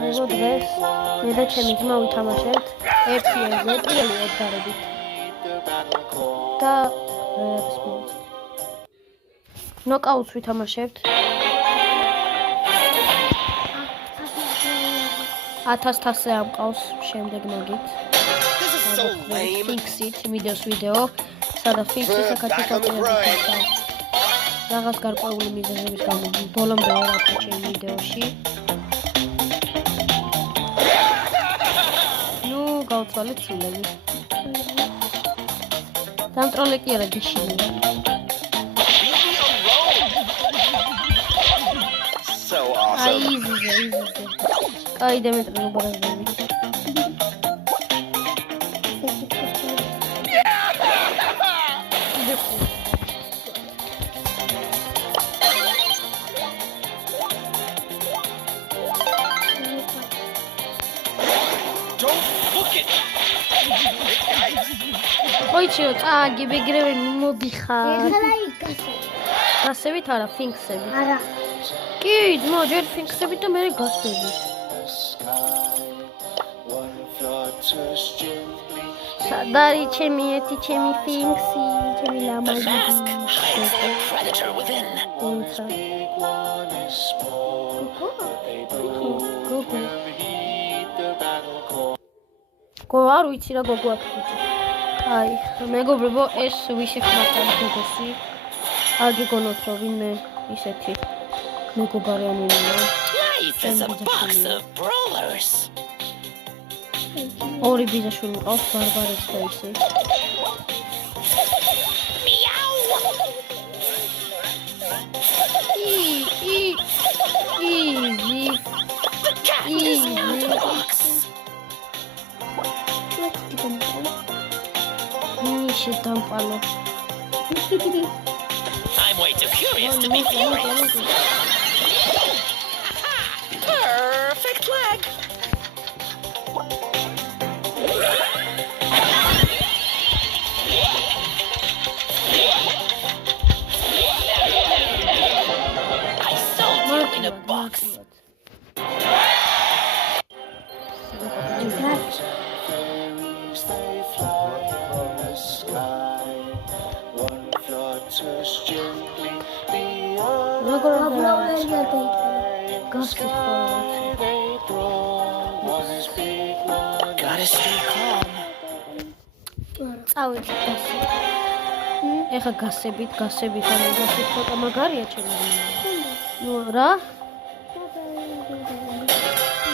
მეგო დღეს მე და ჩემი ძმა ვითამაშებთ 1-ზე პირველი ედგარებით და ნოკაუტს ვითამაშებთ 1000-ზე ამყავს შემდეგ მაგით ფიქსით ვიდეო სადაც ფიქსი საკაჭკაკა რაღაც გარკვეული მიზეზების გამო ბოლომდე არ აქვს ჩემ ვიდეოში გავცვალეთ სულები. დამტროლე კი არა გიშინია. აი იზზე. კაი დემეტრე ნუბარაზები. ოიჩიო, წააგი ბეგრევენი მოდიხარ. ეხლა იგასე. გასებით არა, ფინქსები. არა. კი, ძმო, ჯერ ფინქსებით და მერე გასებით. სადარი ჩემი ერთი ჩემი ფინქსი, ჩემი ლამაზი. გოგო არ ვიცი რა გოგო აქვს ბიჭო. აი, მეგობრებო, ეს ვისი ხმართან გოგოსი. არ გიგონოთ რომ ვინმე ისეთი მეგობარი ამინა. ორი ბიძაშვილი მყავს ბარბარეს და ისე. Дампало. I'm way too curious to be furious. Perfect leg. I sold you in a box. Gotta stay calm. წავედი გასი. ეხა გასებით, ამას ცოტა მაგარია ჩემი. ნუ რა?